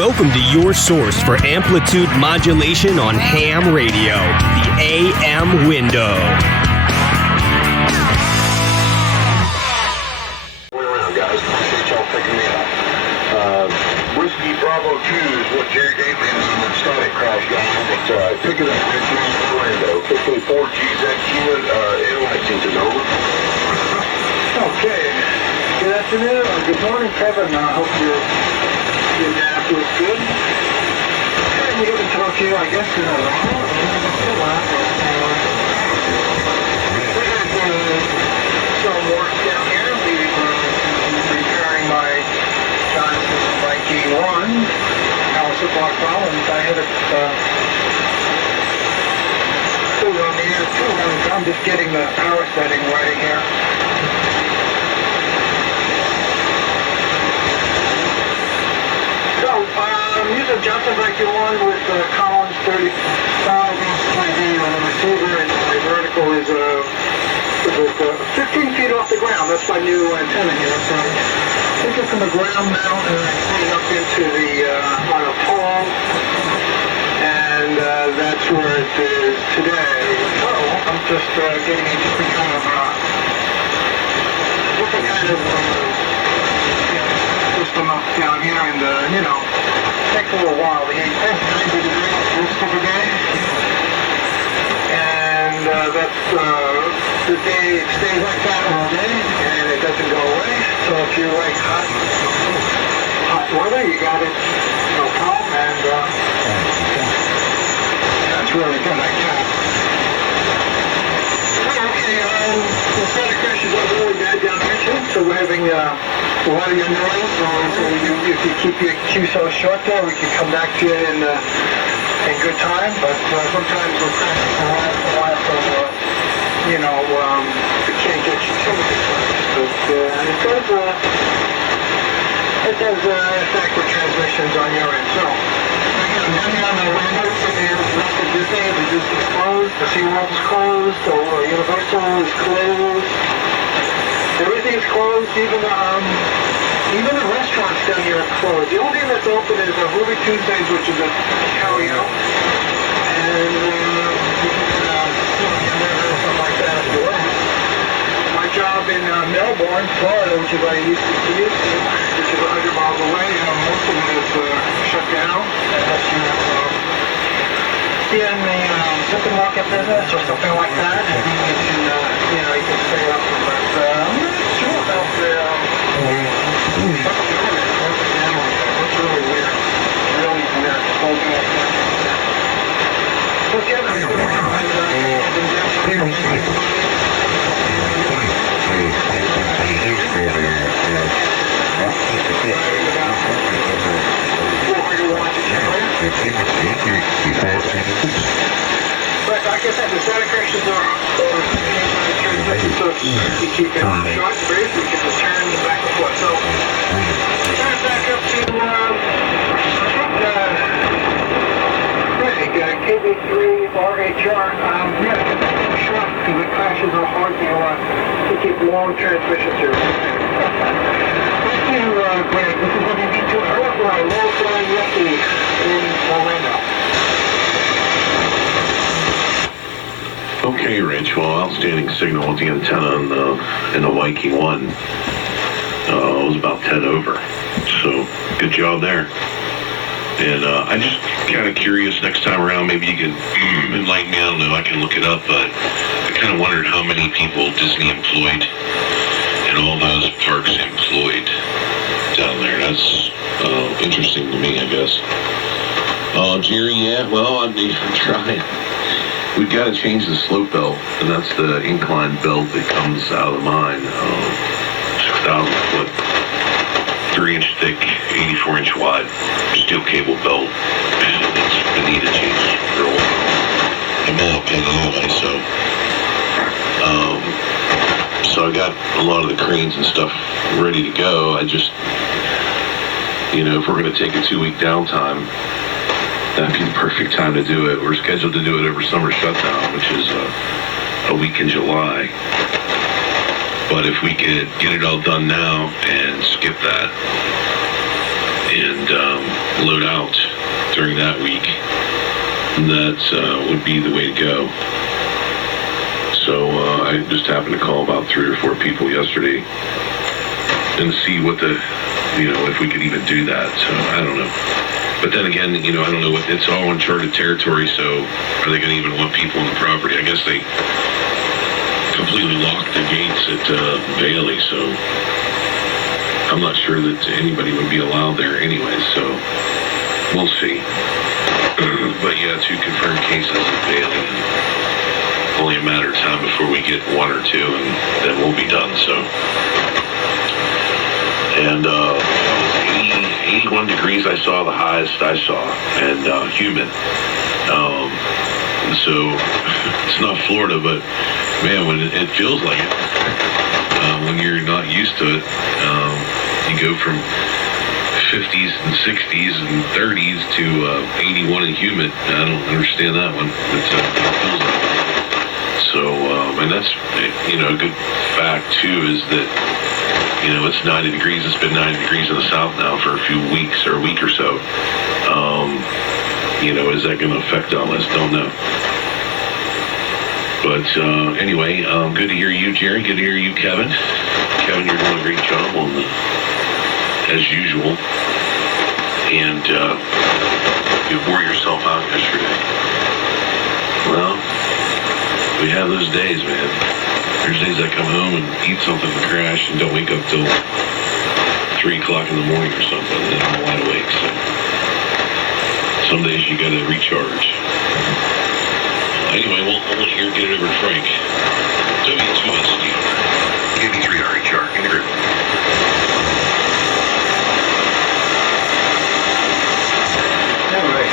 Welcome to your source for amplitude modulation on ham radio, the AM window. Around, guys. Appreciate y'all picking me up. Whiskey Bravo 2 is what Jerry gave me in the static crash, guys. But pick it up, Richard, in Orlando. 54 GZQ in Lexington, over. Okay. Good afternoon, or good morning, Kevin. I hope your nap was good. And we haven't talked to you, I guess, in a while. Some work down here. We're repairing my Johnson Viking 1 power supply problem. I had it put on the air too. I'm just getting the power setting right here. I'm using Johnson Viking 1 with Collins 30,000 TV on the receiver, and my vertical is 15 feet off the ground. That's my new antenna here. So I take it from the ground mount and I put it up into the on a pole, and that's where it is today. So I'm just getting a different kind of system up down here, and takes a little while to get 90 degrees most of the day, and that's the day it stays like that all day, and it doesn't go away. So if you like hot weather, you got it no problem, and that's really good, I guess. Okay, the static crashes are really bad down here too, so we're having a lot of your noise, so if you keep your QSO short there, we can come back to you in good time, but sometimes we're crashing for a while, so we can't get you too many times, but it does affect the transmissions on your end. So again, depending on the weather, this day the Disney is closed, the SeaWorld is closed, the Universal is closed. Everything is closed, even the restaurants down here are closed. The only thing that's open is Ruby Tuesdays, which is a carry-out, and something like that if you want. My job in Melbourne, Florida, which is where I used to commute to, which is 100 miles away, most of it is shut down, unless you be in the supermarket business or something like that, and you can stay up with it. I'm not sure about the it's really weird. Really weird. Holding up. Look at but like I said, the static crashes are so you keep it short and brief, we can return back and forth. So turn it back up to KB3 RHR. Yeah, get that short because the crashes are hard to keep long transmissions here. Thank you, Greg. This is WB2 Earth, where I low flying Yeti in Orlando. Okay, Rich. Well, outstanding signal with the antenna in the Viking 1. It was about 10 over. So, good job there. And I'm just kind of curious, next time around, maybe you can enlighten me. I don't know, I can look it up, but I kind of wondered how many people Disney employed and all those parks employed down there. That's interesting to me, I guess. Jerry, yeah, well, I'm trying. We've got to change the slope belt, and that's the incline belt that comes out of the mine. 6,000 foot, 3-inch thick, 84-inch wide steel cable belt. And it's been needed to change for a while. I'm all paying anyway, so I got a lot of the cranes and stuff ready to go. I just, if we're going to take a 2-week downtime, that'd be the perfect time to do it. We're scheduled to do it over summer shutdown, which is a week in July. But if we could get it all done now and skip that, and load out during that week, that would be the way to go. So I just happened to call about 3 or 4 people yesterday and see what if we could even do that. So I don't know. But then again, I don't know it's all uncharted territory, so are they going to even want people on the property? I guess they completely locked the gates at Bailey, so I'm not sure that anybody would be allowed there anyway, so we'll see. But yeah, 2 confirmed cases at Bailey. Only a matter of time before we get 1 or 2, and then we'll be done, so. And it was 81 degrees I saw, the highest I saw, and humid. So it's not Florida, but man, when it feels like it, when you're not used to it, you go from 50s and 60s and 30s to 81 and humid. I don't understand that one. It feels like it. So, and that's, a good fact, too, is that, it's 90 degrees. It's been 90 degrees in the south now for a few weeks or a week or so. Is that going to affect all this? Don't know. But anyway, good to hear you, Jerry. Good to hear you, Kevin. Kevin, you're doing a great job as usual. And you wore yourself out yesterday. Well, we have those days, man. There's days I come home and eat something and crash and don't wake up till 3 o'clock in the morning or something, and then I'm wide awake. So some days you gotta recharge. Anyway, I'll let you get it over to Frank. W2 Steve. 83 RHR, in the group. All right.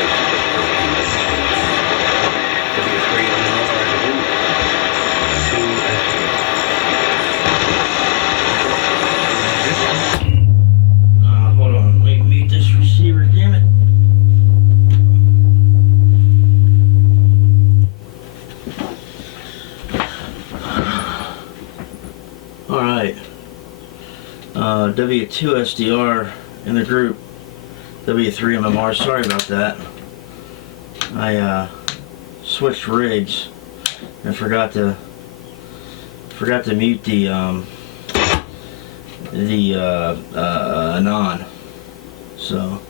Just W2SDR in the group. W3MMR. Sorry about that. I switched rigs and forgot to mute the Anon. So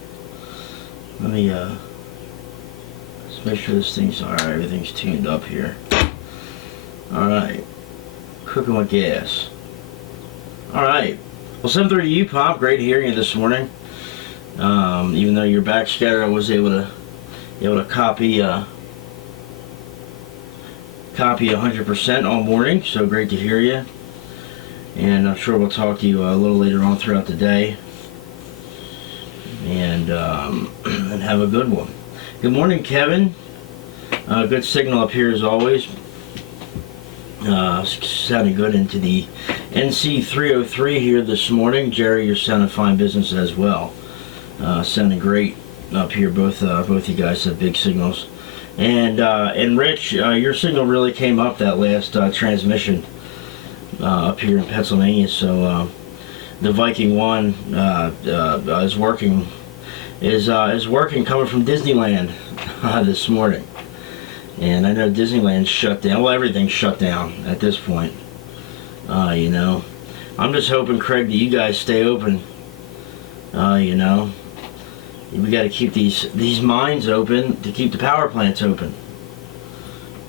let me let's make sure this thing's alright. Everything's tuned up here. All right, cooking with gas. All right. Well, 7:30 you, Pop. Great hearing you this morning. Even though you're backscatter, I was able to copy 100% all morning. So great to hear you. And I'm sure we'll talk to you a little later on throughout the day. And and have a good one. Good morning, Kevin. Good signal up here as always. Sounding good into the NC 303 here this morning. Jerry, you're sounding fine business as well. Sounding great up here. Both you guys have big signals. And Rich, your signal really came up that last transmission up here in Pennsylvania. So the Viking 1 is working coming from Disneyland this morning. And I know Disneyland's shut down. Well, everything's shut down at this point. You know, I'm just hoping, Craig, that you guys stay open. You know, we got to keep these mines open to keep the power plants open.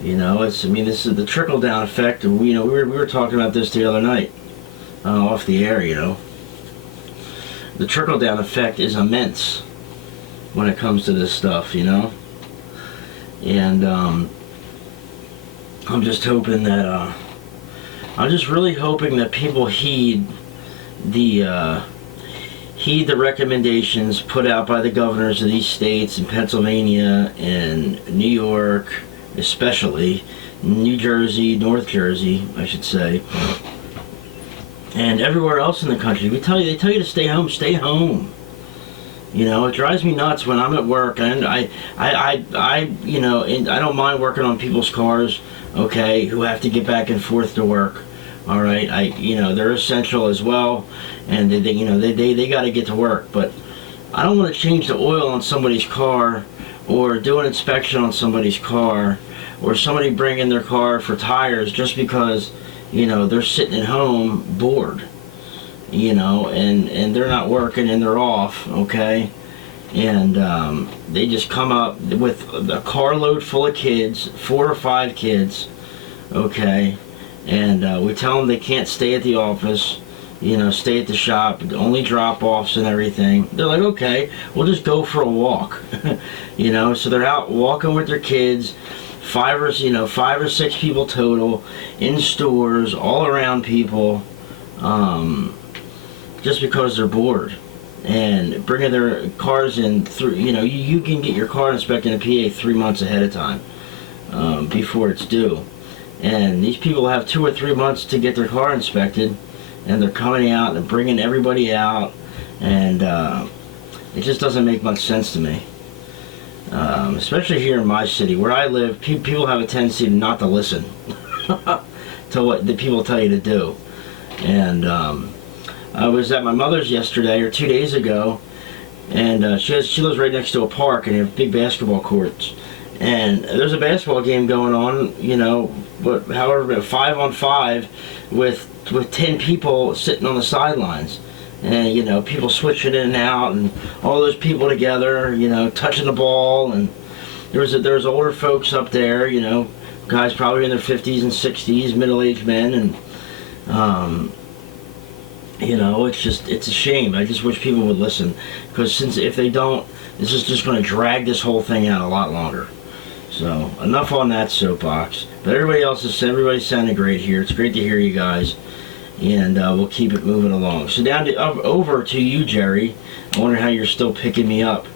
You know, this is the trickle down effect. You know, we were talking about this the other night, off the air. You know, the trickle down effect is immense when it comes to this stuff. You know. And I'm just hoping that I'm just really hoping that people heed the recommendations put out by the governors of these states in Pennsylvania and New York, especially New Jersey, North Jersey, I should say, and everywhere else in the country. They tell you to stay home. Stay home. You know, it drives me nuts when I'm at work, and I you know, and I don't mind working on people's cars, okay, who have to get back and forth to work. All right, you know, they're essential as well, and they got to get to work. But I don't want to change the oil on somebody's car, or do an inspection on somebody's car, or somebody bring in their car for tires just because, you know, they're sitting at home bored. You know, and they're not working and they're off, okay? And they just come up with a carload full of kids, 4 or 5 kids, okay? And we tell them they can't stay at the office, you know, stay at the shop, only drop-offs and everything. They're like, okay, we'll just go for a walk, you know? So they're out walking with their kids, 5 or 6 people total, in stores, all around people, just because they're bored, and bringing their cars in through, you know, you can get your car inspected in a PA 3 months ahead of time, before it's due. And these people have 2 or 3 months to get their car inspected, and they're coming out and bringing everybody out, and it just doesn't make much sense to me. Especially here in my city, where I live, people have a tendency not to listen to what the people tell you to do. And I was at my mother's yesterday, or 2 days ago, and she lives right next to a park, and they have big basketball courts. And there's a basketball game going on, you know, however, 5-on-5 with 10 people sitting on the sidelines. And, you know, people switching in and out, and all those people together, you know, touching the ball. And there's older folks up there, you know, guys probably in their 50s and 60s, middle-aged men, and you know, it's a shame. I just wish people would listen, because if they don't, this is just going to drag this whole thing out a lot longer. So enough on that soapbox. But everybody's sounding great here. It's great to hear you guys, and we'll keep it moving along. So over to you, Jerry. I wonder how you're still picking me up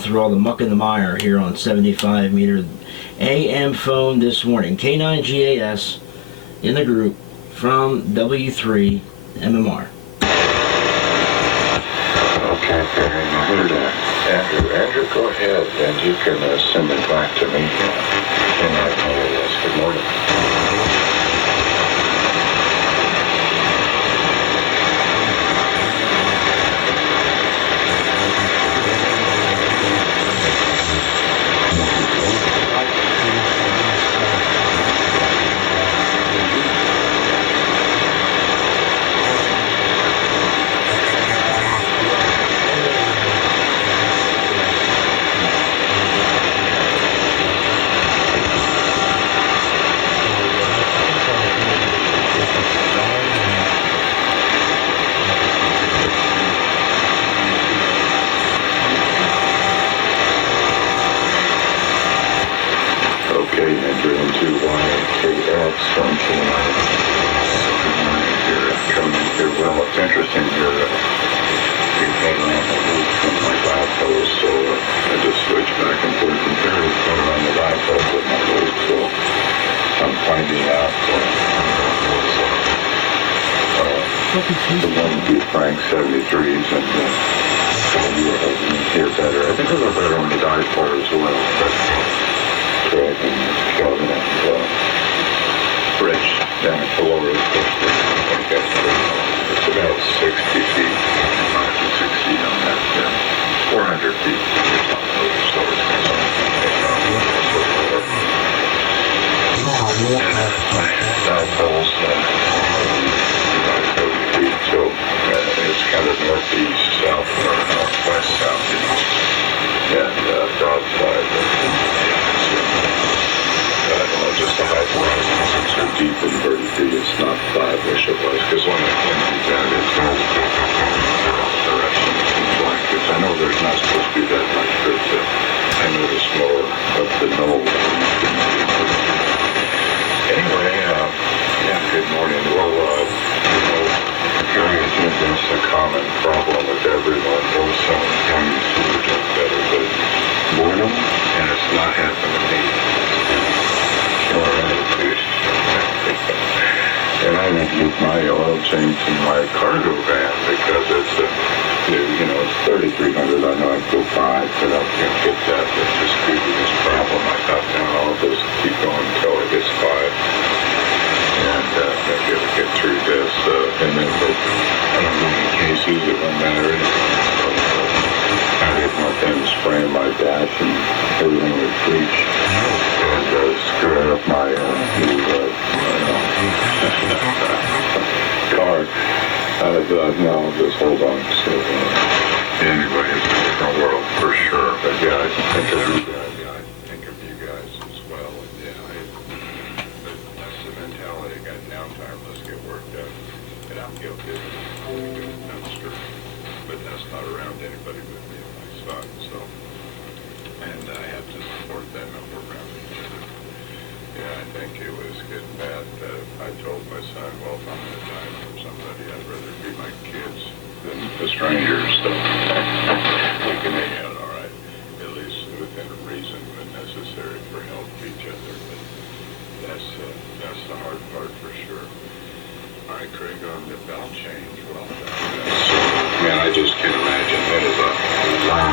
through all the muck and the mire here on 75 meter AM phone this morning. K9GAS in the group from W3 MMR. Okay, Barry, you heard Andrew. Andrew, go ahead, and you can send it back to me. Good morning. Good morning, here. Coming here. Well, it's interesting here. We've had around the loop from my bipoles, so I just switch back and forth from there to put on the bipoles with my loop, so I'm finding out the one would be Frank 73s, and you were hoping to hear better. I think a little better on the dipole as well, but Craig and Kevin and Rich down at Florida, I think that's it's about 60 feet, 55 to 60 on that, 400 feet or something, so dipoles, so it's kind of northeast, south, or northwest, southeast, and broadside. I don't know, just the height was so deep in 30 feet, it's not 5, wish it was, because when it empties out, it's all direction black, because I know there's not supposed to be that much, but I noticed more of the knoll. Anyway, yeah, good morning. Well, Gary, I think that's a common problem with everyone. Most counties are doing better, but boredom, and it's not happening to me. All right. And I went with my oil change in my cargo van because it's it's 3,300. I know I go 5, but I can't get that. But just due to this problem, I thought, no, I'll just keep going until it gets 5. And maybe I'll get through this. And then, but I don't know in cases, it won't matter. I didn't want them spraying my dash and everything would breach and screwing up my new car. I thought, no, I'll just hold on. So, anyway, it's a different world for sure. But yeah, I think of you guys as well. And yeah, that's the mentality. I got downtime. Let's get work done. And I'm guilty of doing dumpster. But that's not around anybody but me and my son. So, and I have to support them and we're around each other. Yeah, I think it was getting bad. I told my son, well, if I'm going to die from somebody, I'd rather be my kids than a stranger. So we can hang out all right, at least within reason when necessary for help each other. But that's the hard part for sure. All right, Craig, on the belt change. Well, man, I just can't imagine that is a long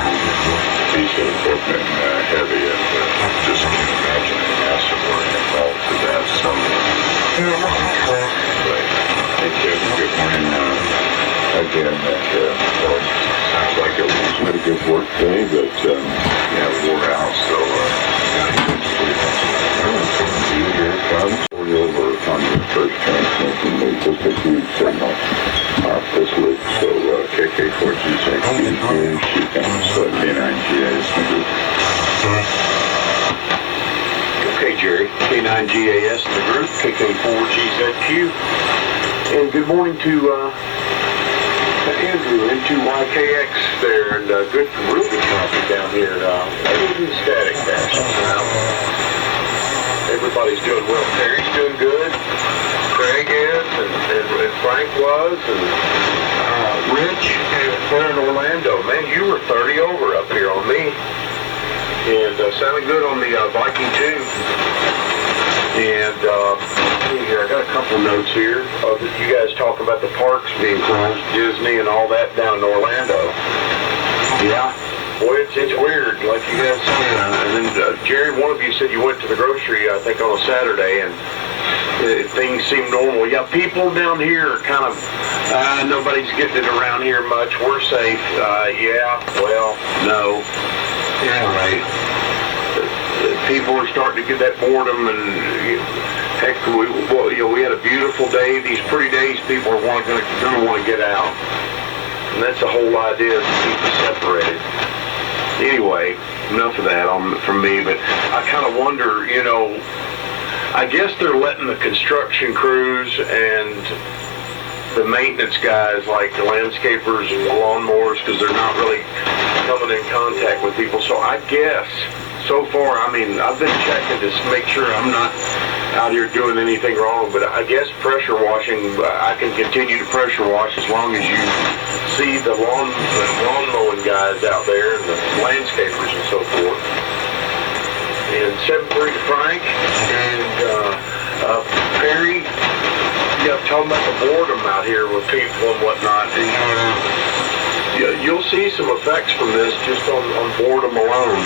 piece of equipment, heavy, and just can't imagine the massive work involved to that. So, hey, Kevin, good morning. Again, well, sounds like it was a good work day, but yeah, wore out. So, here it comes. Over on the first transmission, there's just a huge signal off this loop. So KK4GZQ here, she comes K9GAS. Okay, Jerry, K9GAS in the group, KK4GZQ. And good morning to Andrew, N2YKX there, and good really good traffic down here. Everything's static now. Everybody's doing well. Terry's doing good. Craig is, and Frank was, and Rich, and Claire in Orlando. Man, you were 30 over up here on me. And sounded good on the Viking too. And here, I got a couple notes here. You guys talk about the parks being closed, Disney and all that down in Orlando. Yeah. Boy, it's weird, like you guys said. And then, Jerry, one of you said you went to the grocery, I think, on a Saturday, and things seem normal. Yeah, people down here are kind of, nobody's getting it around here much. We're safe. Yeah, well, no. Anyway, people are starting to get that boredom, and heck, we had a beautiful day. These pretty days, people are going to want to get out. And that's the whole idea, is to keep us separated. Anyway, enough of that from me, but I kind of wonder, I guess they're letting the construction crews and the maintenance guys, like the landscapers and the lawnmowers, because they're not really coming in contact with people. So I guess, so far, I mean, I've been checking to make sure I'm not out here doing anything wrong, but I guess pressure washing, I can continue to pressure wash as long as you see the lawn mowing guys out there and the landscapers and so forth. And 7-3 to Frank and Perry. Yeah, talking about the boredom out here with people and whatnot. You'll see some effects from this just on boredom alone.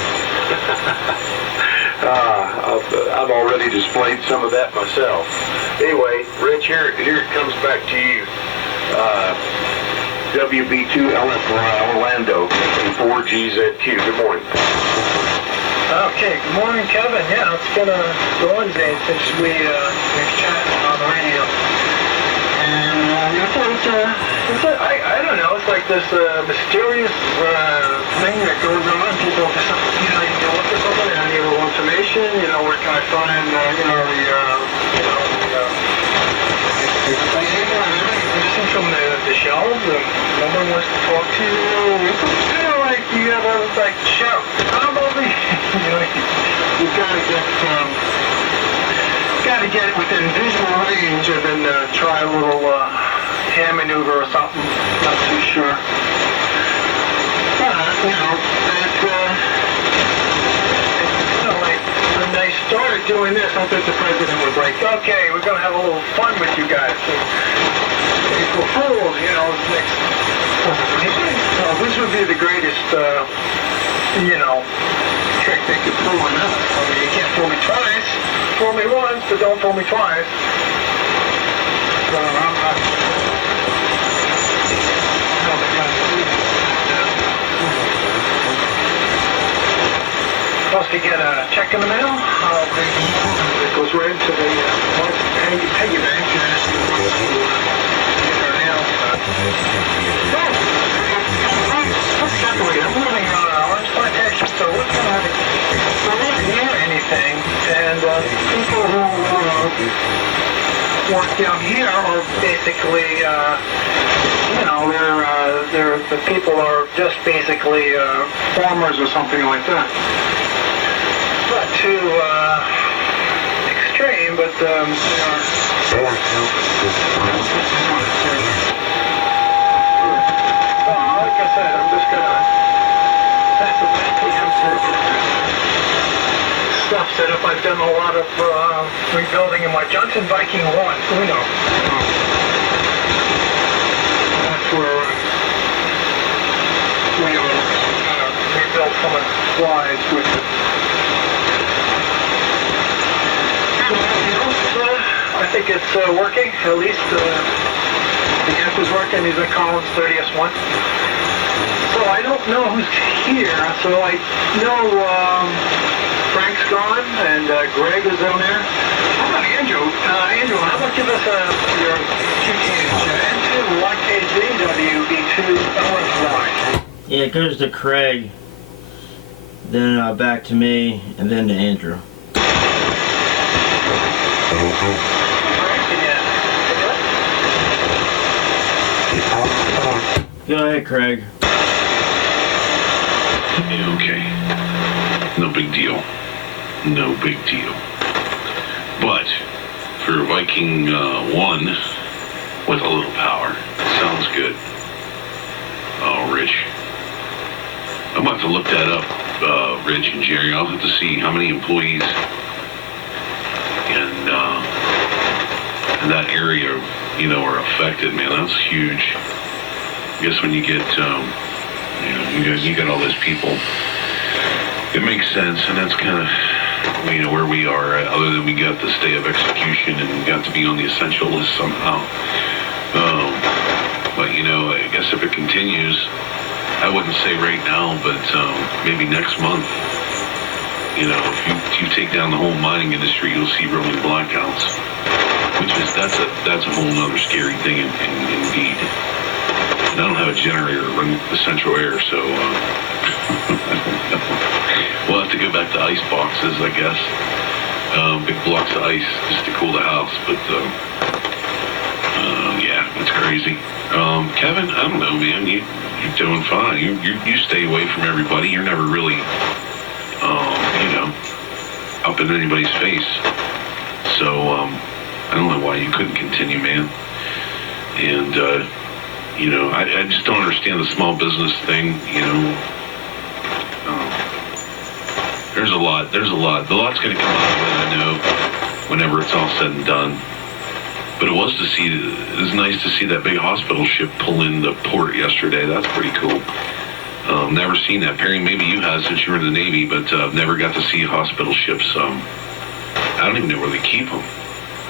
I've already displayed some of that myself. Anyway, Rich, here it comes back to you. WB2 LFY Orlando, 4GZQ. Good morning. Okay, good morning, Kevin. Yeah, it's been a Wednesday since we've chatted on the radio. And I don't know, it's like this mysterious thing that goes on. People just, you look at something and you have a little information, where can I find, missing from the shelves and no one wants to talk to you. It's kind of like you have a, shout. Probably, you've got to get it within visual range and then try a little hand maneuver or something. Not too sure. When they started doing this, I think the president was like, okay, we're going to have a little fun with you guys. April Fools, next. This would be the greatest, trick they could pull on us. I mean, you can't fool me twice. Fool me once, but don't fool me twice. So I'm not. Supposed to get a check in the mail. It goes right into the piggy bank. I'm living on an orange plantation, so we're not near anything. And people who work down here are basically, the people are just basically farmers or something like that. Not too extreme, but like I said, I'm just gonna pass it back to him stuff set up. I've done a lot of rebuilding in my Johnson Viking 1. Uno. That's where we rebuilt some of the slides with it. I think it's working. At least the amp is working. He's at Collins 30S1. So I don't know who's here. So I know Frank's gone and Greg is in there. How about Andrew? Andrew, how about give us your N2 1KZ WB2 LFY? Yeah, it goes to Craig, then back to me, and then to Andrew. Go ahead, Craig. Okay. No big deal. No big deal. But for Viking 1 with a little power, sounds good. Oh, Rich. I'm about to look that up, Rich and Jerry. I'll have to see how many employees in that area, are affected. Man, that's huge. I guess when you get, you got all those people, it makes sense, and that's kind of, where we are, other than we got the stay of execution and got to be on the essential list somehow. But, I guess if it continues, I wouldn't say right now, but maybe next month, if you take down the whole mining industry, you'll see rolling blackouts, which is, that's a whole other scary thing indeed. And I don't have a generator to run the central air, so we'll have to go back to ice boxes, I guess. Big blocks of ice just to cool the house, but yeah, it's crazy. Kevin, I don't know, man. You're doing fine. You stay away from everybody. You're never really, up in anybody's face. So I don't know why you couldn't continue, man. And I just don't understand the small business thing. There's a lot. The lot's going to come out of it, I know, whenever it's all said and done. But it was nice to see that big hospital ship pull in the port yesterday. That's pretty cool. Never seen that, Perry. Maybe you have since you were in the Navy, but never got to see hospital ships. I don't even know where they keep them.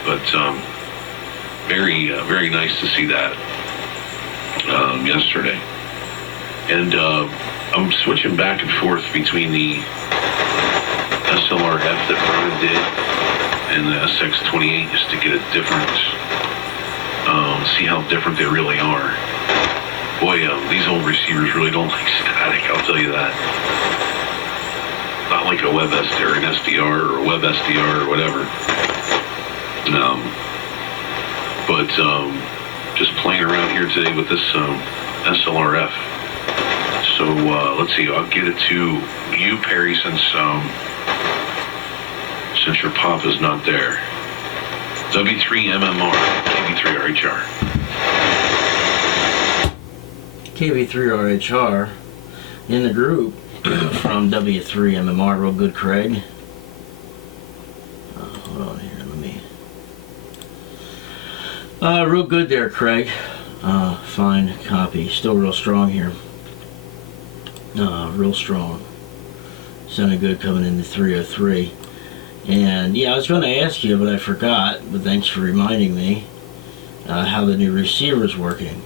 But very, very nice to see that yesterday. And I'm switching back and forth between the SLR-F that Brian did and the SX-28 just to get a different, see how different they really are. Boy, these old receivers really don't like static, I'll tell you that. Not like a WebSD or an SDR or a WebSDR or whatever. But just playing around here today with this SLR-F. So let's see, I'll get it to you, Perry, since your pop is not there. W3MMR, KB3RHR. KB3RHR in the group from W3MMR. Real good, Craig. Hold on here, let me. Real good there, Craig. Fine copy. Still real strong here. Real strong. Sounded good coming into 303. And yeah, I was going to ask you, but I forgot. But thanks for reminding me how the new receiver's working.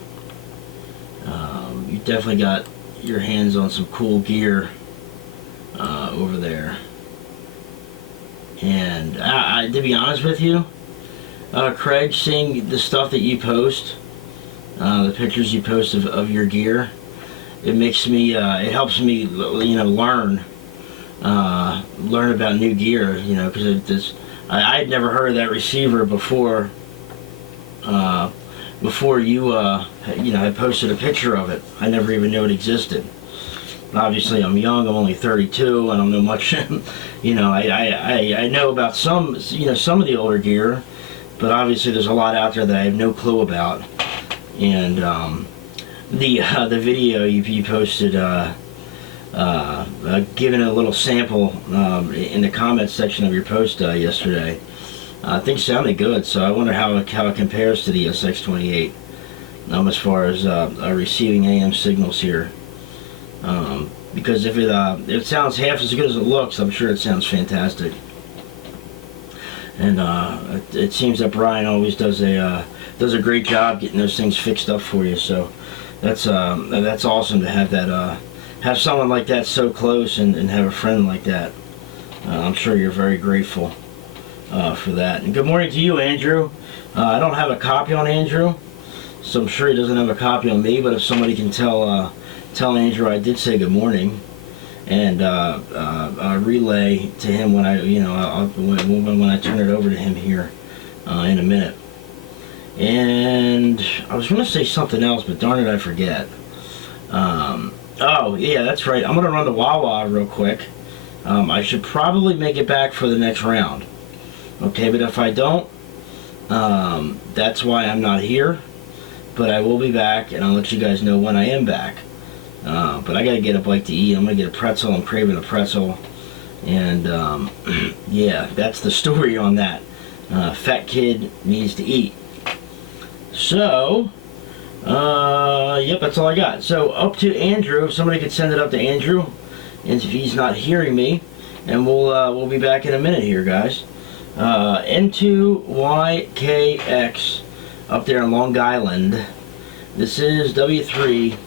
You definitely got your hands on some cool gear over there. And to be honest with you, Craig, seeing the stuff that you post, the pictures you post of your gear, it makes me, it helps me, learn about new gear, because I had never heard of that receiver before you, had posted a picture of it. I never even knew it existed. Obviously, I'm young. I'm only 32. I don't know much. I know about some of the older gear, but obviously there's a lot out there that I have no clue about. And the video you posted, giving a little sample in the comments section of your post yesterday, I think sounded good. So I wonder how it compares to the SX-28 as far as receiving AM signals here. Because if it sounds half as good as it looks, I'm sure it sounds fantastic. And it seems that Brian always does a great job getting those things fixed up for you. So that's awesome to have that have someone like that so close and have a friend like that. I'm sure you're very grateful for that. And good morning to you, Andrew. I don't have a copy on Andrew, so I'm sure he doesn't have a copy on me. But if somebody can tell Andrew I did say good morning, and relay to him when when I turn it over to him here in a minute. And I was going to say something else, but darn it, I forget. Oh yeah, that's right. I'm going to run to Wawa real quick. I should probably make it back for the next round. Okay, but if I don't, that's why I'm not here. But I will be back, and I'll let you guys know when I am back. But I gotta get a bite to eat. I'm gonna get a pretzel. I'm craving a pretzel. And yeah, that's the story on that. Fat kid needs to eat. So, yep, that's all I got. So up to Andrew. If somebody could send it up to Andrew, and if he's not hearing me, and we'll be back in a minute here, guys. N2YKX up there in Long Island. This is W3MMR.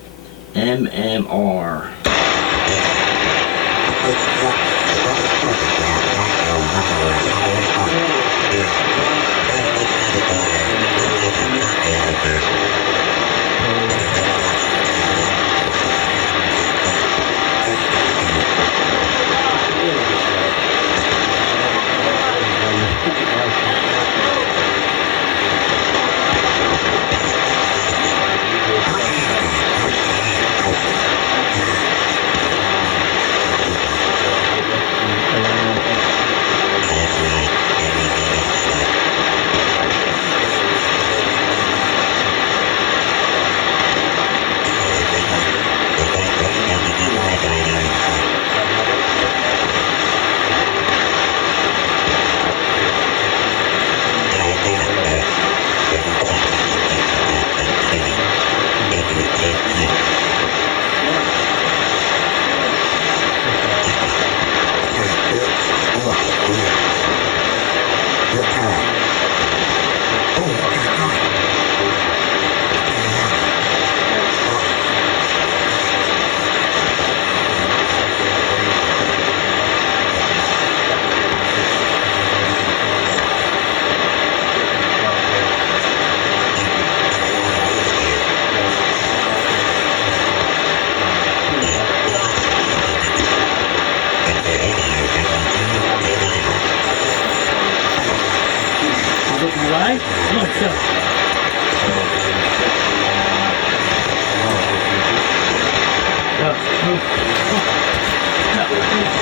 right? Come on, let's go. Go, move. Come on. Go, move.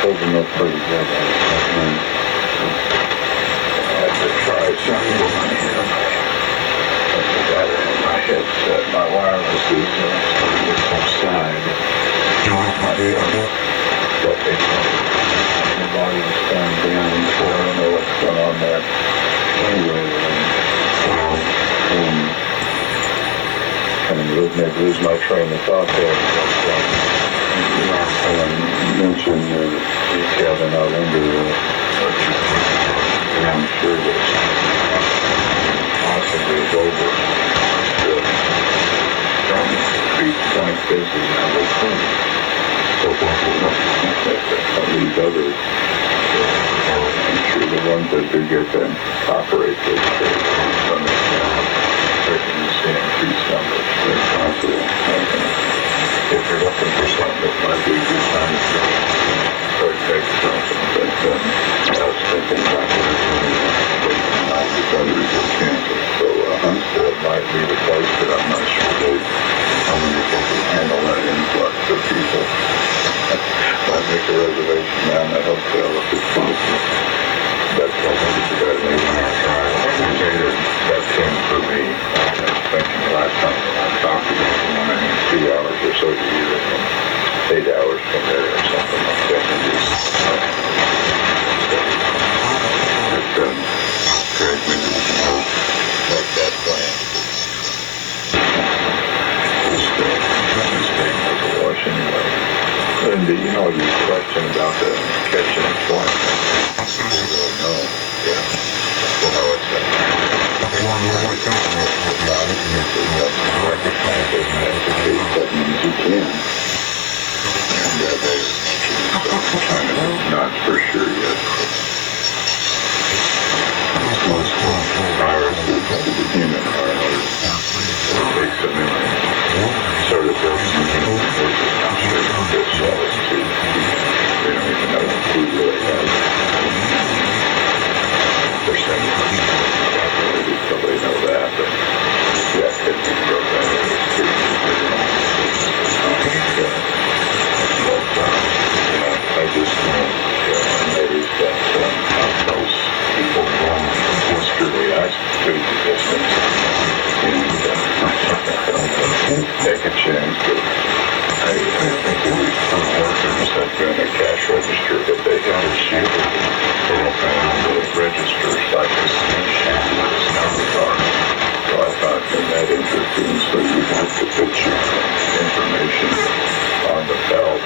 Holding up pretty good. I had to try something with my headset, my wireless is outside. But the volume's down, so I don't know what's going on there. Anyway, kind of lose my train of thought there. Mentioned detailed in our window, and I'm sure that possibly is over. From streets like this is how they think. So these others, I'm sure the ones that do get them operate those streets understand breaking the increased numbers. They're confident. If you're looking for something that might be a good time to start taking something, but I was thinking about it, not the others in Kansas. So Huntsville might be the place, but I'm not sure how many people can handle that influx of people. Might make a reservation down at a hotel if it's possible. That's what I think it's a better name. That came for me. I was thinking last time I talked to them, 2 hours or so to you, and 8 hours from there or something like that. But Craig maybe like that plan. Just taking a wash anyway. And you know your question about the catching and flying. No. Yeah. Well, no, it's that means you can. And they're kind of not for sure yet. Most viruses, the human virus, takes a minute. Sort of version of this cells too. We don't even know who really has percentage. We probably know that, but yeah, could be programmed too. I just noticed that most people run yesterday. I took the distance and take a chance, but I think it was some workers that been a cash register, but they got a sheet. They don't have the registers like a sheet with a number card. So I thought that interesting. So you have to put your information on the belt.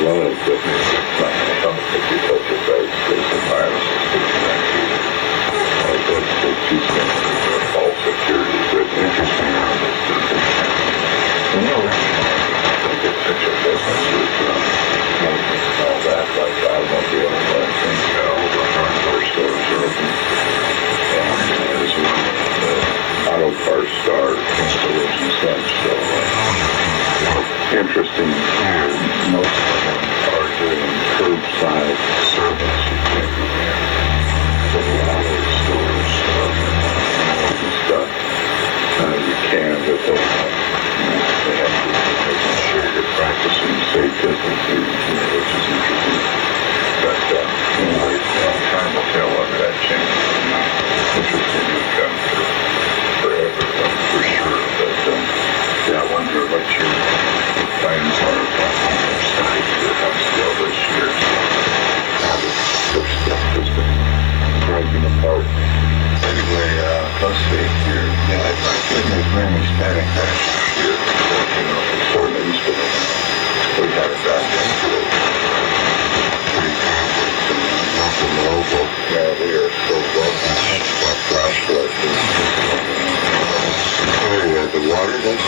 blood, but it's not going to help if you touch your face. There's some viruses sticking out to you. That's too sensitive. False security. But interesting on this. You know, I think it's such a business with all that, like automobile things, hardware stores are open. And there's one auto parts store stores and such. So interesting. Most of them are doing curbside service. So the auto stores and stuff. You can, but they have to make sure you're practicing safe distancing, which is interesting. But anyway, time will tell whether that changes or not. Interesting to come for everyone, for sure. But yeah, I wonder what your plans are on your side to have still this year. How this stuff has been breaking apart. Anyway, let's see here. Yeah, I think there's many static crash here. You know, it's sort of east of it. We had it back into it. Pretty complex and nothing local. Yeah, we are so welcome. Crash collection. Oh, yeah, the water doesn't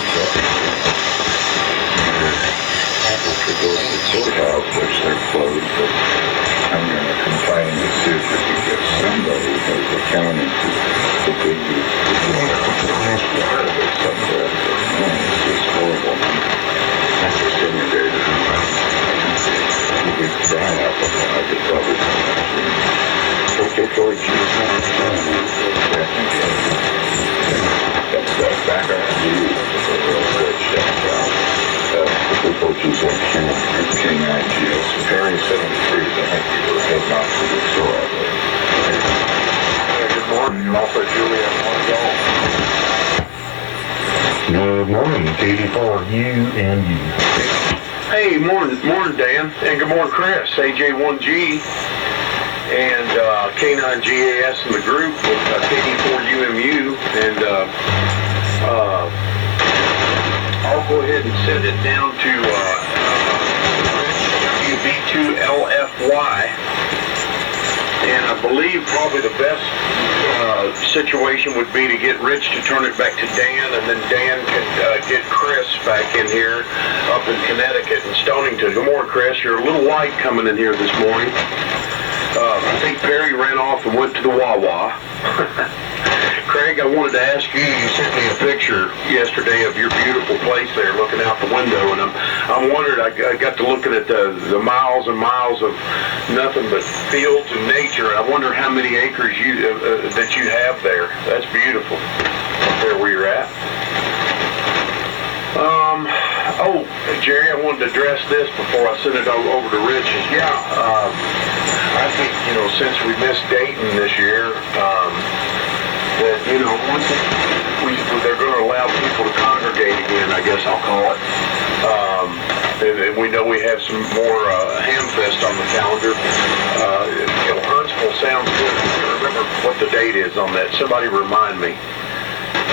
to go to the courthouse, which they're closed, but I'm going to complain to see if we can get somebody from the county to bring you part of it somewhere. It's just horrible. I'm just intimidated. We try out the one I could probably particularly choose one. That's that background view. It's a real good shot. Before you said King IGS, Perry 73, I think we were heading off to the store. Good morning. And also Julia and Good morning, KD4U and you. Hey, morning, Dan, and good morning, Chris. AJ1G and K9GAS in the group with KD4UMU, and I'll go ahead and send it down to WB2LFY, and I believe probably the best situation would be to get Rich to turn it back to Dan, and then Dan can get Chris back in here up in Connecticut and Stonington. Good morning, Chris. You're a little light coming in here this morning. I think Perry ran off and went to the Wawa. Craig, I wanted to ask you, you sent me a picture yesterday of your beautiful place there looking out the window, and I'm wondering, I got to looking at the miles and miles of nothing but fields and nature. I wonder how many acres that you have there. That's beautiful, there where you're at. Oh, Jerry, I wanted to address this before I send it over to Rich. Yeah, I think, since we missed Dayton this year, that, once they're going to allow people to congregate again, I guess I'll call it. And we know we have some more Hamfest on the calendar. Huntsville sounds good. I can't remember what the date is on that. Somebody remind me.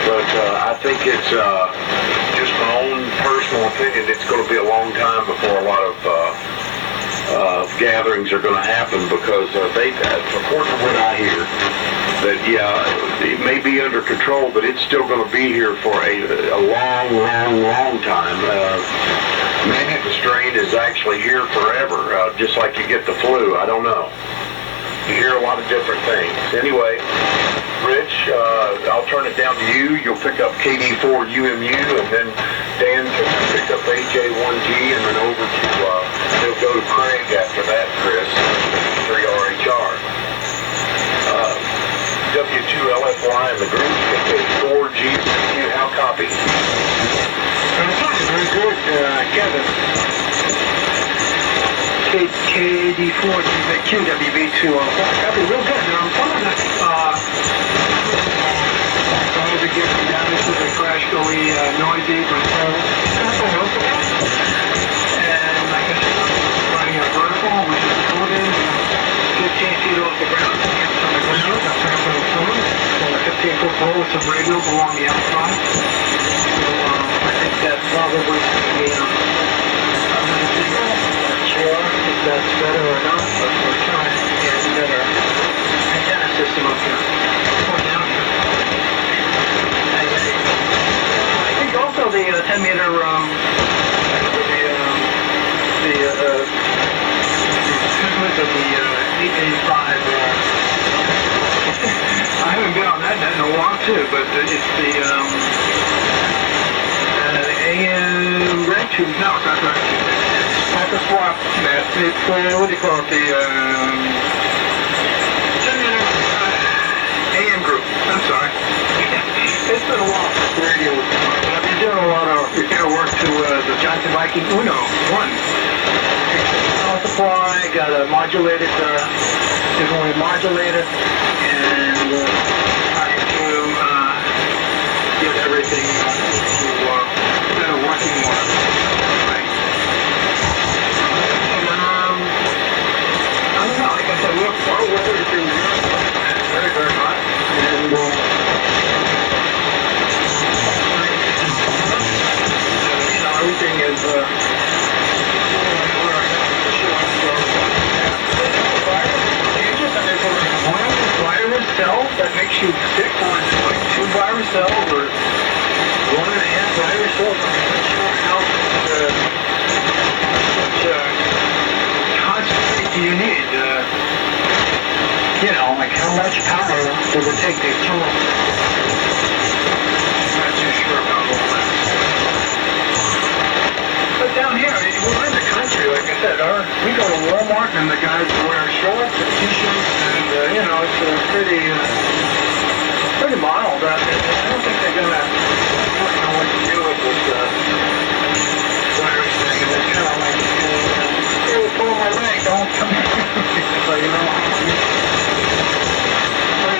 But I think it's just my own personal opinion. It's going to be a long time before a lot of gatherings are going to happen, because according to what I hear, that it may be under control, but it's still going to be here for a long time. Maybe the strain is actually here forever, just like you get the flu. I don't know. You hear a lot of different things. Anyway, Rich, I'll turn it down to you. You'll pick up KD4UMU, and then Dan can pick up AJ1G, and then over to, he'll go to Craig after that, Chris, 3RHR. W2LFY in the group, KD4GZQ, how copy? Very good, Kevin. KD4GZQ, WB2LFY. Copy, real good. Now, I'm following that. Sorry to get me down. This is a crash going noisy, but and like I said, I'm running a vertical, which is coded 15 feet off the ground. From the ground, that's after the phone. And a 15-foot pole with some radios along the outside. So I think that's probably the their segment of the 885. I haven't been on that net in a while too, but it's the AM red tube. No, it's not red tube. It's not the swap net. It's what do you call it? The AM group. I'm sorry. It's been a while since the radio was on. I've been doing a lot of repair work to the Johnson Viking Uno 1. Power supply, got a modulated, differently modulated, and trying to get everything to working more. Right. And, I don't know, like I said, our weather has been very, very hot. And, everything is, virus cell that makes you sick, or is it like 2 virus cells, or 1.5 virus cells? I'm not sure how much concentrate do you need? Like how much power does it take to kill them? I'm not too sure about all that. But down here, I mean, we're in the country, like I said, we go to Walmart and the guys wear shorts and t-shirts and, it's pretty mild out there. I don't think they're going to know what to do with this virus thing. And it's kind of like, hey, pull my leg, don't come here. So, what are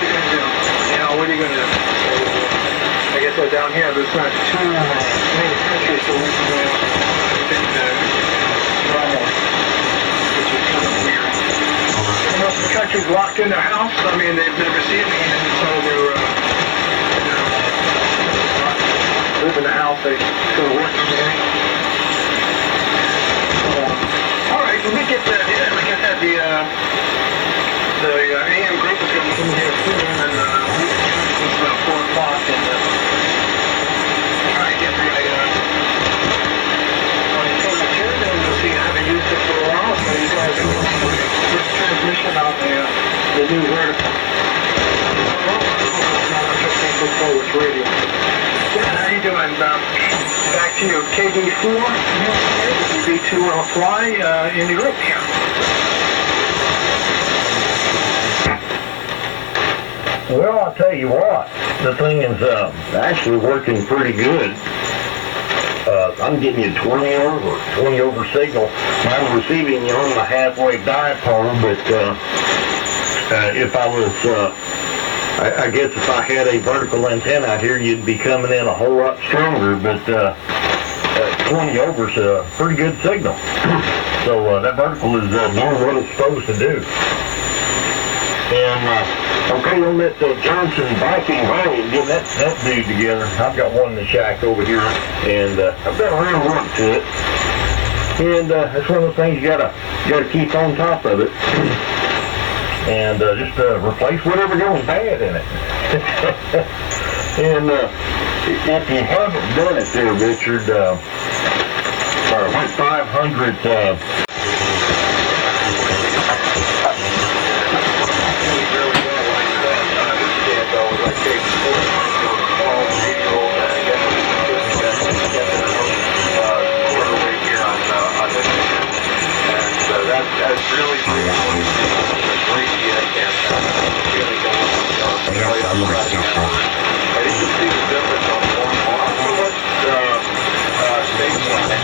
you going to do? What are you going to do? Like I said, down here, there's not too many countries, so we can go normal, which is kind of weird. Most of the country's locked in their house. I mean, they've never seen me, and so they're, live in the house. They go to work every day. All right, when we get that in, like I said, the AM group is going to come here soon, and it's about 4 o'clock, and try and get I haven't used it for a while, so you guys can see this transmission on the new vertical. 15-foot forward radio. Yeah, how you doing? Back to you. KD4, B2 on fly in the group here. Well, I'll tell you what, the thing is actually working pretty good. I'm getting you 20 over signal. I'm receiving you on the halfway dipole, but if I was, I guess if I had a vertical antenna out here, you'd be coming in a whole lot stronger, but 20 over's a pretty good signal. So that vertical is doing what it's supposed to do. And okay, on that Johnson Viking volume, getting that dude together. I've got one in the shack over here, and I've been around work to it. And that's one of the things you gotta keep on top of it, and just replace whatever goes bad in it. And if you haven't done it there, Richard, like 500. That's really and you can see the difference on one off. So much space on it.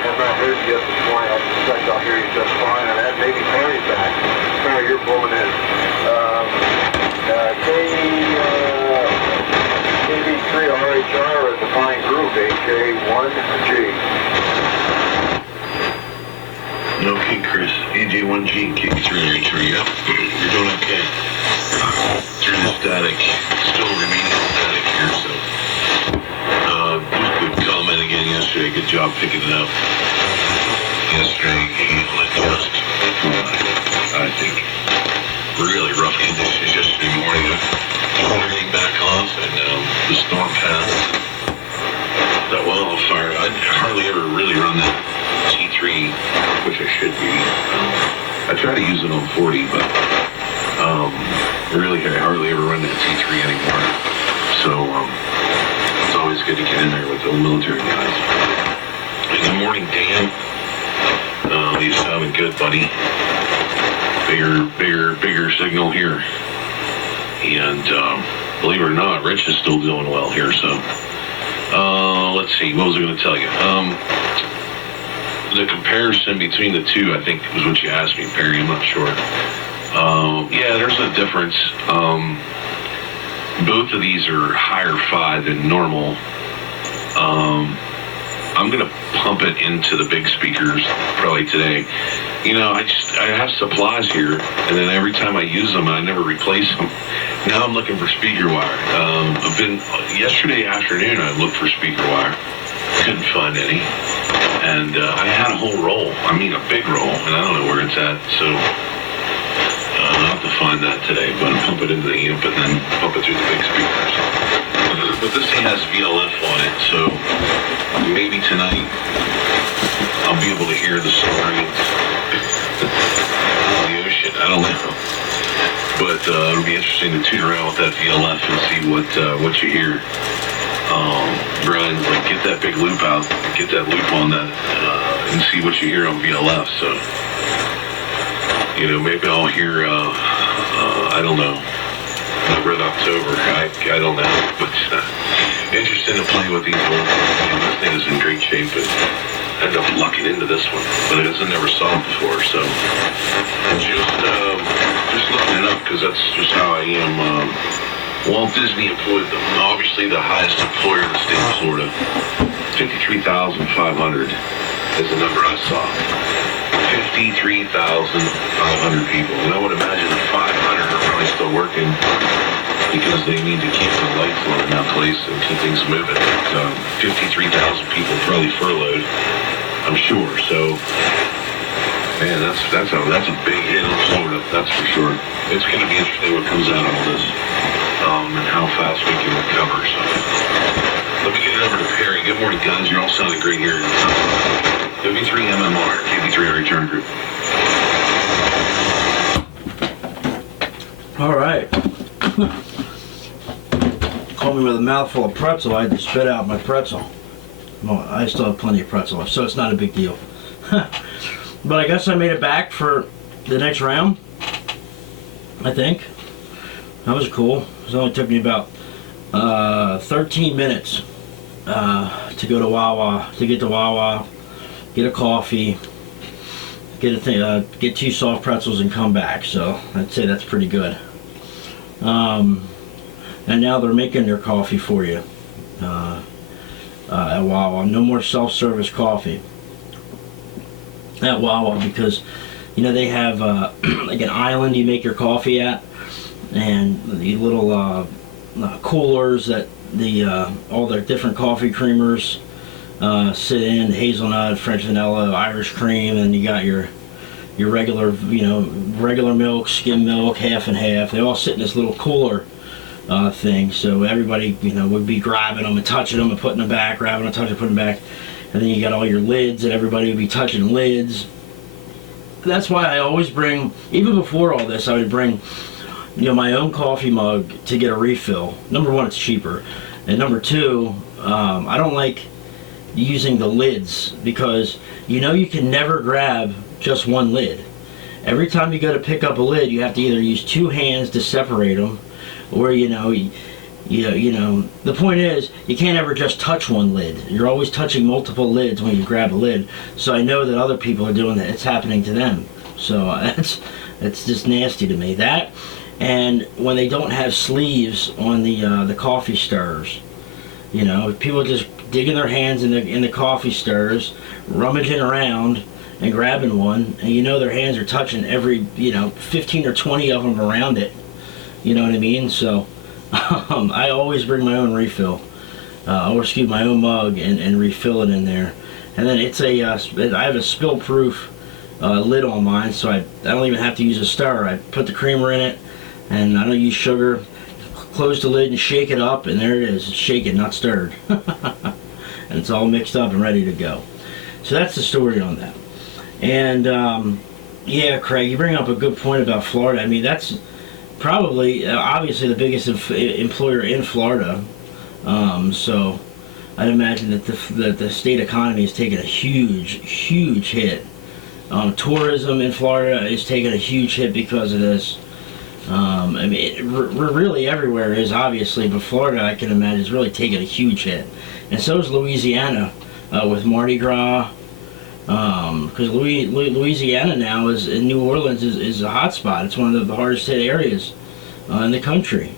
I'm not heard you up this morning. I suspect I'll hear you just fine on that. Maybe Terry's back. Terry, you're booming in. KD4, HR at the Pine Group, AJ1G. Okay, Chris. AJ1G, kick 3 entry. Yep. You're doing okay. Through the static. Still remaining static here, so. Just a quick comment again yesterday. Good job picking it up. Yesterday, handled it just, I think, really rough conditions yesterday morning. Turned everything back off, and the storm passed. That wildfire, I hardly ever really run that T3, which I should be. I try to use it on 40, but really I hardly ever run that T3 anymore. So it's always good to get in there with the military guys. And good morning, Dan. You sounded good, buddy. Bigger signal here. And believe it or not, Rich is still doing well here, so let's see, what was I going to tell you? The comparison between the two, I think, was what you asked me, Perry. I'm not sure. Yeah, there's a difference. Both of these are higher Phi than normal. I'm going to pump it into the big speakers probably today. You know, I have supplies here, and then every time I use them, I never replace them. Now I'm looking for speaker wire. Yesterday afternoon, I looked for speaker wire. Couldn't find any. And I had a whole roll. I mean, a big roll, and I don't know where it's at, so I'll have to find that today. But I'll pump it into the amp and then pump it through the big speakers. But this thing has VLF on it, so maybe tonight I'll be able to hear the story of the ocean. I don't know. But it'll be interesting to tune around with that VLF and see what you hear. Brian, like, get that big loop out, get that loop on that, and see what you hear on VLF. So, you know, maybe I'll hear, I don't know, Red October. I don't know, but interesting to play with these ones. This thing is in great shape, and I ended up lucking into this one, but I never saw it before, so just looking it up because that's just how I am. Walt Disney employed them. Obviously, the highest employer in the state of Florida. 53,500 is the number I saw. 53,500 people. And I would imagine 500 are probably still working because they need to keep the lights on in that place and keep things moving. 53,000 people probably furloughed, I'm sure. So, man, that's a big hit on Florida. That's for sure. It's going to be interesting what comes out of all this. And how fast we can recover. So let me get it over to Perry. Good morning, guys. You're all sounding great here. W3 MMR, KB3 Return Group. All right. Call me with a mouthful of pretzel. I had to spit out my pretzel. Well, I still have plenty of pretzel, so it's not a big deal. But I guess I made it back for the next round, I think. That was cool. It only took me about 13 minutes to go to Wawa, to get to Wawa, get a coffee, get two soft pretzels and come back. So I'd say that's pretty good. And now they're making their coffee for you at Wawa. No more self-service coffee at Wawa because, you know, they have like an island you make your coffee at. And the little coolers that all the different coffee creamers sit in, hazelnut, French vanilla, Irish cream, and you got your regular, regular milk, skim milk, half and half. They all sit in this little cooler thing. So everybody, would be grabbing them and touching them and putting them back, grabbing them, touching, putting them back. And then you got all your lids, and everybody would be touching lids. That's why I always bring, even before all this, I would bring my own coffee mug to get a refill. Number one, it's cheaper. And number two, I don't like using the lids because you can never grab just one lid. Every time you go to pick up a lid, you have to either use two hands to separate them, or the point is you can't ever just touch one lid. You're always touching multiple lids when you grab a lid. So I know that other people are doing that. It's happening to them. So it's just nasty to me. That. And when they don't have sleeves on the coffee stirrers, You know, people just digging their hands in the coffee stirrers, rummaging around and grabbing one, and you know their hands are touching every, 15 or 20 of them around it. You know what I mean? So I always bring my own refill, or my own mug and refill it in there. And then it's I have a spill-proof lid on mine, so I don't even have to use a stirrer. I put the creamer in it, and I don't use sugar. Close the lid and shake it up, and there it is. It's shaken, not stirred. And it's all mixed up and ready to go. So that's the story on that. And yeah, Craig, you bring up a good point about Florida. I mean, that's probably, obviously, the biggest employer in Florida. So I'd imagine that the state economy is taking a huge hit. Tourism in Florida is taking a huge hit because of this. I mean, really everywhere is, obviously, but Florida, I can imagine, is really taking a huge hit. And so is Louisiana with Mardi Gras. Because Louisiana now in New Orleans is a hot spot. It's one of the hardest hit areas in the country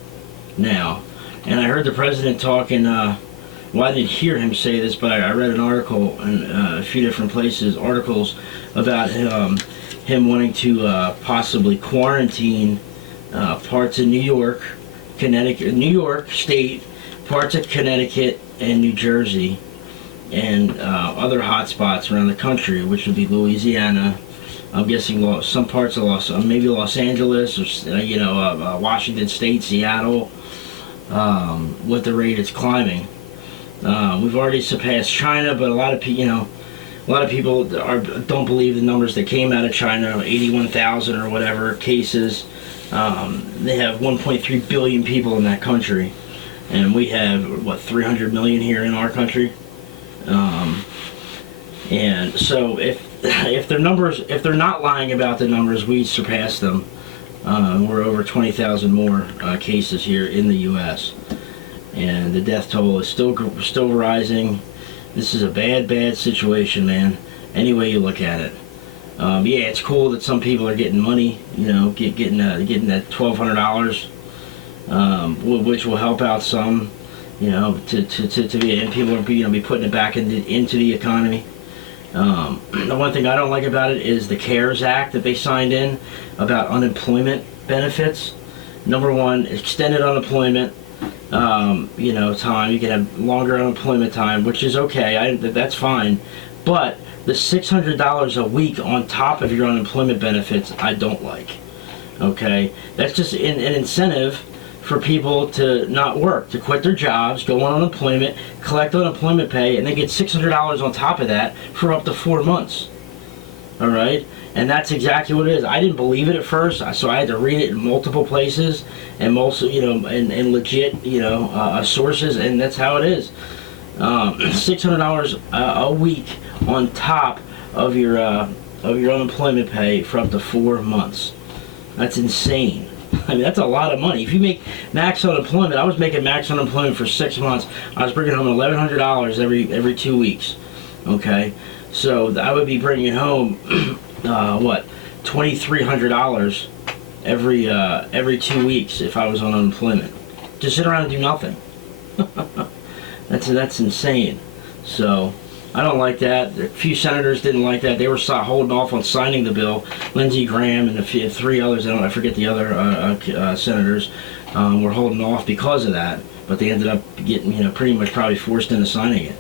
now. And I heard the president talking, well, I didn't hear him say this, but I read an article in a few different places, articles about him wanting to possibly quarantine parts of New York, Connecticut, New York State, parts of Connecticut and New Jersey, and other hot spots around the country, which would be Louisiana. I'm guessing some parts of maybe Los Angeles, or Washington State, Seattle. With the rate it's climbing, we've already surpassed China, but a lot of people don't believe the numbers that came out of China, 81,000 or whatever cases. They have 1.3 billion people in that country, and we have 300 million here in our country. And so if their numbers, if they're not lying about the numbers, we surpassed them. We're over 20,000 more cases here in the U.S. and the death toll is still rising. This is a bad situation, man. Any way you look at it. Yeah, it's cool that some people are getting money, getting that $1,200, which will help out some, to be, and people are be putting it back into the economy. The one thing I don't like about it is the CARES Act that they signed in about unemployment benefits. Number one, extended unemployment, time. You can have longer unemployment time, which is okay. That's fine. But the $600 a week on top of your unemployment benefits, I don't like. Okay? That's just an incentive for people to not work, to quit their jobs, go on unemployment, collect unemployment pay, and they get $600 on top of that for up to 4 months. All right? And that's exactly what it is. I didn't believe it at first, so I had to read it in multiple places and and legit, sources, and that's how it is. $600 a week on top of your unemployment pay for up to 4 months. That's insane. I mean, that's a lot of money. If you make max unemployment, I was making max unemployment for 6 months. I was bringing home $1,100 every 2 weeks. Okay, so I would be bringing home $2,300 every 2 weeks if I was on unemployment. Just sit around and do nothing. That's insane. So I don't like that. A few senators didn't like that. They were holding off on signing the bill. Lindsey Graham and three others, I forget the other senators, were holding off because of that. But they ended up getting, pretty much probably forced into signing it.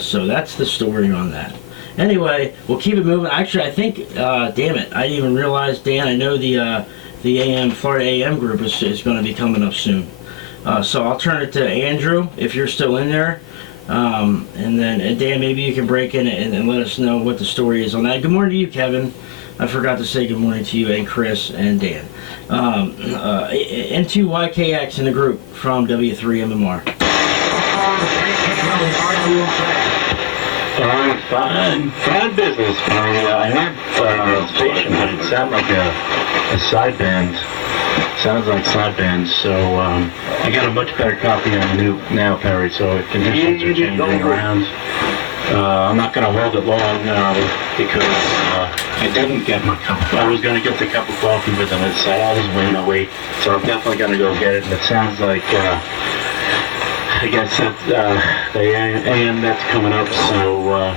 So that's the story on that. Anyway, we'll keep it moving. Actually, I think, damn it, I didn't even realize, Dan, I know the Florida AM group is going to be coming up soon. So I'll turn it to Andrew, if you're still in there. And then, Dan, maybe you can break in and let us know what the story is on that. Good morning to you, Kevin. I forgot to say good morning to you and Chris and Dan. Into YKX in the group from W3MMR. Fine business. I heard the station, but it sounded like a sideband. Sounds like sideband, so I got a much better copy on the new now, Perry, so if conditions are changing around. I'm not going to hold it long because I didn't get my cup. I was going to get the cup of coffee with them, and I was waiting to wait, so I'm definitely going to go get it, and it sounds like I guess that the AM that's coming up, so I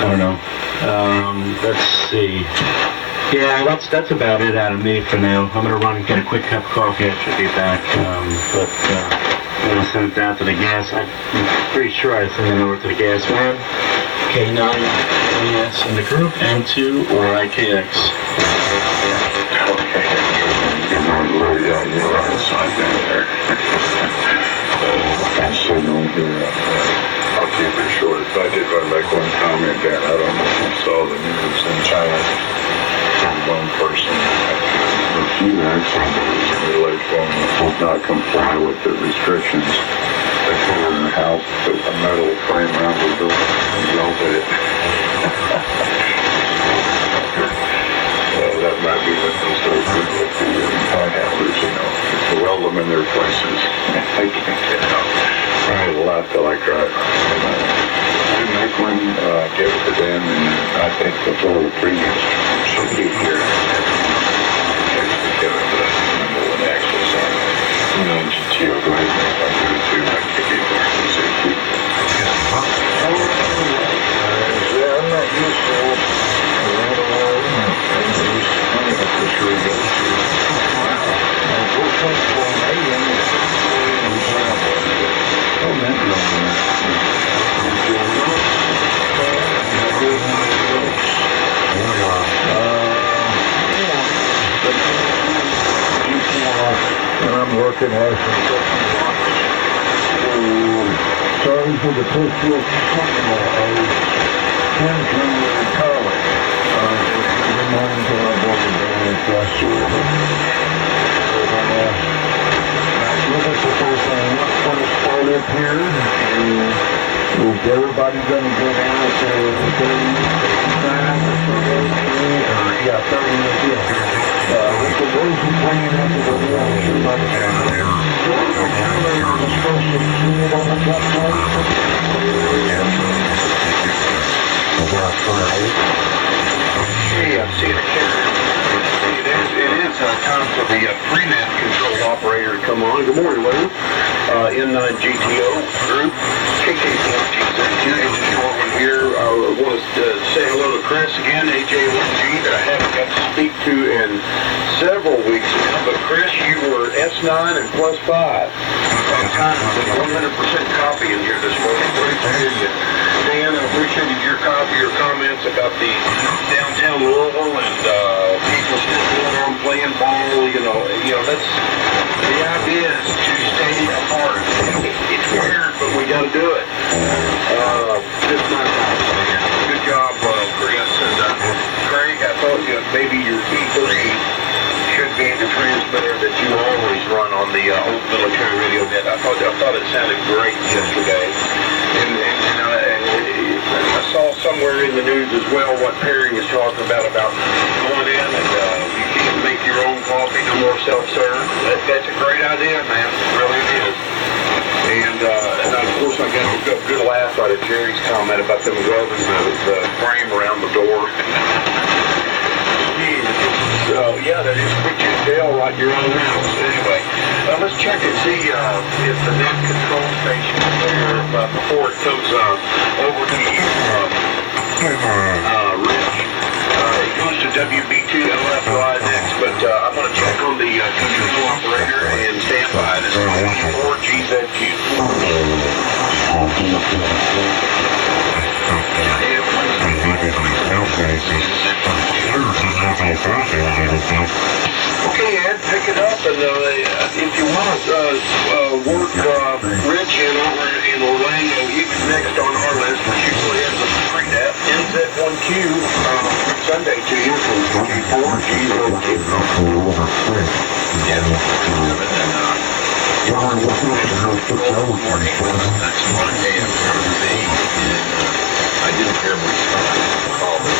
don't know. Let's see. Yeah, that's about it out of me for now. I'm gonna run and get a quick cup of coffee. I should be back, but I'm gonna send it down to the gas. I'm pretty sure I sent it over to the gas man. K9 AS in the group, N2 or IKX. Okay. You're going way down your right side down there. I'm signal here. I'll keep it short. I did want to make one comment, Dan. I don't know if you saw the news in China. One person a few accidents village will not comply with the restrictions. They put in the house, put a metal frame around the door and yelled at it. That might be what those start doing with the pineapples, you know. To weld them in their places. I can't get out. I laughed till I cried. I make one, give it to them, and I think before the previous should be here. Give it to them, and access on it. You know, GTO, go ahead and make one do it too. I can get there and safety. I'm not used to it. I'm working on some stuff. Sorry for the push with college. Good morning to our board last year. Look at the first thing. When it's start up here, is everybody going to go down at 35 or 30? Yeah, 30 minutes, yeah. With the boys who playing up to the wall, everybody supposed to see it on the platform. Hey, I see the camera. It is time for the pre-net control operator to come on. Good morning, Lou. N9 GTO group, KK4GZQ, Agent Shortman here. I want to say hello to Chris again, AJ1G, that I haven't got to speak to in several weeks now. But Chris, you were S9 and +5. Time for the 100% copy in here this morning. Great to hear you. Dan, I appreciated your comments about the downtown Louisville and people still going on playing ball. You know, that's the idea is to stay apart. It's weird, but we got to do it. Just not good job, Chris and Craig. I thought maybe your E3 should be the transmitter that you always run on the old military radio net. I thought it sounded great yesterday. And I saw somewhere in the news as well what Perry was talking about going in and you can't make your own coffee, no more self-serve. That's a great idea, man. It really is. And of course I got a good laugh out of Jerry's comment about them welding the frame around the door. Yeah, that is quick to tell like your own house. Anyway, let's check and see if the net control station is there before it comes over to you, Rich. It goes to WB2LFY next, but I'm going to check on the control operator and stand by. This is 4GZQ. Okay, Ed, pick it up, and if you want to work Rich in over in Orlando, he's next on our list, which usually has a pre-net, NZ1Q, Sunday to you from G4, I didn't hear what you called it.